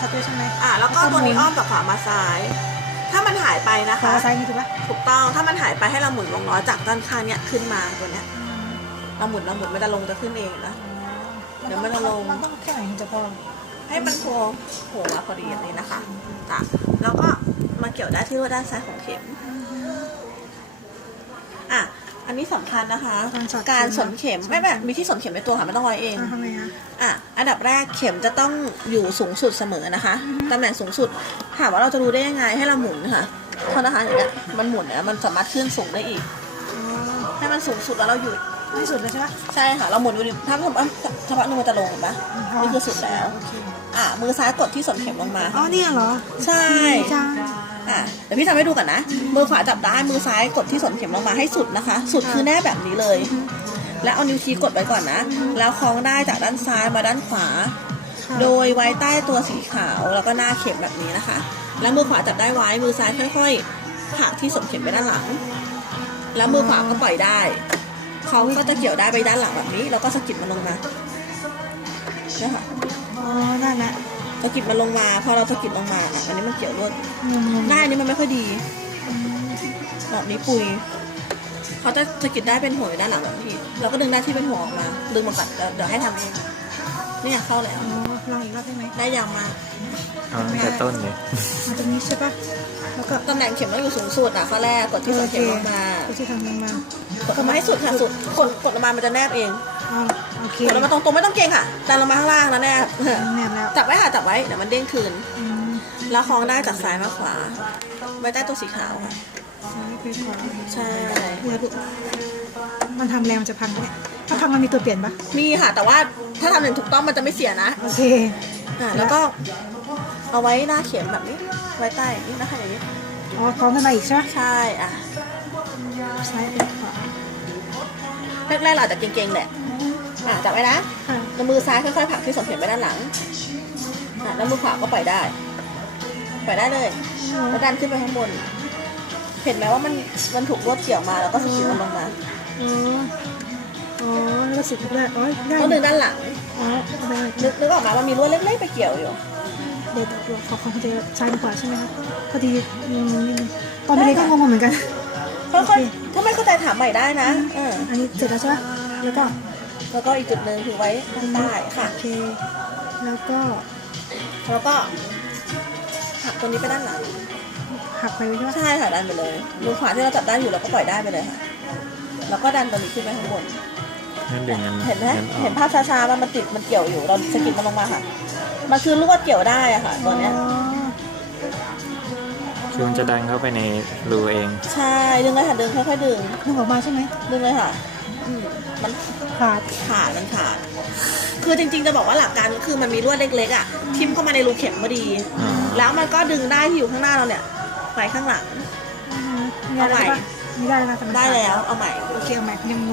ชัดๆด้วยใช่ไหมแล้วก็ตัวนี้อ้อมจากขวามาซ้าย ถ้ามันหายไปนะ ขวา คะ ซ้ายนี่ถูกปะถูกต้องถ้ามันหายไปให้เราหมุนวงล้อจากด้านข้างเนี่ยขึ้นมาตัวเนี้ยเราหมุนมันจะลงจะขึ้นเองนะ เดี๋ยวมันจะลง มันต้องแค่ไหนถึงจะพอ ให้มันโผล่มาพอดีอย่างนี้นะคะจ้ะแล้วก็มาเกี่ยวได้ที่ลวดด้านซ้ายของเข็มอันนี้สำคัญนะคะ การสนเข็มไม่แบบมีที่สนเข็มในตัวค่ะไม่ต้องไว้เอง ทำไงคะ อันดับแรกเข็มจะต้องอยู่สูงสุดเสมอนะคะตำแหน่งสูงสุดถามว่าเราจะรู้ได้ยังไงให้เราหมุนค่ะเพราะนะคะอย่างเงี้ยมันหมุนเนี่ยมันสามารถขึ้นสูงได้อีกให้มันสูงสุดแล้วเราหยุดที่สุดเลยใช่ปะใช่ค่ะเราหมุนดูดิถ้าเฉพาะนึงมันจะลงเห็นปะนี่คือสุดแล้วมือซ้ายกดที่สนเข็มลงมาอ๋อเนี่ยเหรอใช่เดี๋ยวพี่ทำให้ดูก่อนนะมือขวาจับได้มือซ้ายกดที่สนเข็มลงมาให้สุดนะคะสุดคือแน่แบบนี้เลยแล้วเอานิ้วชี้กดไว้ก่อนนะแล้วคล้องได้จากด้านซ้ายมาด้านขวาโดยไว้ใต้ตัวสีขาวแล้วก็หน้าเข็มแบบนี้นะคะแล้วมือขวาจับได้ไว้มือซ้ายค่อยๆผลักที่สนเข็มไปด้านหลังแล้วมือขวาก็ปล่อยได้เขาก็จะเกี่ยวได้ไปด้านหลังแบบนี้แล้วก็สะกิดมันลงมาเนี่ยค่ะนั่นแหละสะกิดมันลงมาพอเราสะกิดลงมาอันนี้มันเกี่ยวรวดหน้านี้มันไม่ค่อยดีแบบนี้ปุยเขาจะสะกิดได้เป็นหัวด้านหลังแบบนี้เราก็ดึงได้ที่เป็นหัวออกมาดึงมาตัดเดี๋ยวให้ทำเองนี่เข้าแล้วลองอีกรอบได้ไหมได้ยังมาแต่ต้นเลยตรงนี้ใช่ปะแล้วก็ตำแหน่งเข็มต้องอยู่สูงสุดข้อแรกกดที่เข็มลงมากดที่ทำลงมากดลงมาให้สุดค่ะสุดกดลงมามันจะแนบเองโอเคกดลงมาตรงๆไม่ต้องเก่งค่ะดันลงมาข้างล่างแล้วแนบแล้วจับไว้ค่ะจับไว้เดี๋ยวมันเด้งคืนแล้วคล้องได้จากซ้ายมาขวาไว้ใต้ตัวสีขาวค่ะใช่มันทำแรงมันจะพังไหมถ้าพังมันมีตัวเปลี่ยนปะมีค่ะแต่ว่าถ้าทำอย่างถูกต้องมันจะไม่เสียนะโอเคแล้วก็เอาไว้หน้าเข็มแบบนี้ไว้ใต้นี่นะคะอย่างนี้คล้องขึ้นมาอีกใช่ไหมใช่ซ้ายเป็นขวาแรกๆเราจะเก่งๆแหละจับไว้นะแล้วมือซ้ายค่อยๆผลักที่สนเข็มไปด้านหลังแล้วมือขวาก็ปล่อยได้เลยแล้วดันขึ้นไปข้างบนเห็นไหมว่ามันถูกลวดเกี่ยวมาแล้วก็สกิดมันลงมาแล้วก็สุดได้ได้ต้องดึงด้านหลังได้นึกออกมาว่ามีลวดเล็กๆไปเกี่ยวอยู่เดี๋ยวตัวเขาจะซ้ายขวาใช่ไหมคะพอดีตอนนี้ก็งงเหมือนกันถ้าไม่เข้าใจถามใหม่ได้นะอันนี้เสร็จแล้วใช่ไหมแล้วก็อีกจุดหนึ่งถือไว้ข้างใต้ค่ะโอเคแล้วก็หักตัวนี้ไปด้านหลังหักไปใช่ไหมใช่ค่ะดันไปเลยมือขวาที่เราจับได้อยู่เราก็ปล่อยได้ไปเลยค่ะแล้วก็ดันตัวนี้ขึ้นไปข้างบนเห็นไหมเห็นภาพช้าๆมันติดมันเกี่ยวอยู่เราสกิดมันลงมาค่ะมันคือลวดเกี่ยวได้อะค่ะตัวเนี้ยคือมันจะดันเข้าไปในรูเองใช่ดึงเลยค่ะดึงค่อยๆดึงออกมาใช่ไหมดึงเลยค่ะมันขาดคือจริงๆจะบอกว่าหลักการคือมันมีลวดเล็กๆทิ่มเข้ามาในรูเข็มพอดีแล้วมันก็ดึงได้ที่อยู่ข้างหน้าเราเนี่ยไปข้างหลังเอาใหม่ไม่ได้แล้วได้แล้วเอาใหม่โอเคเอาใหม่ยัง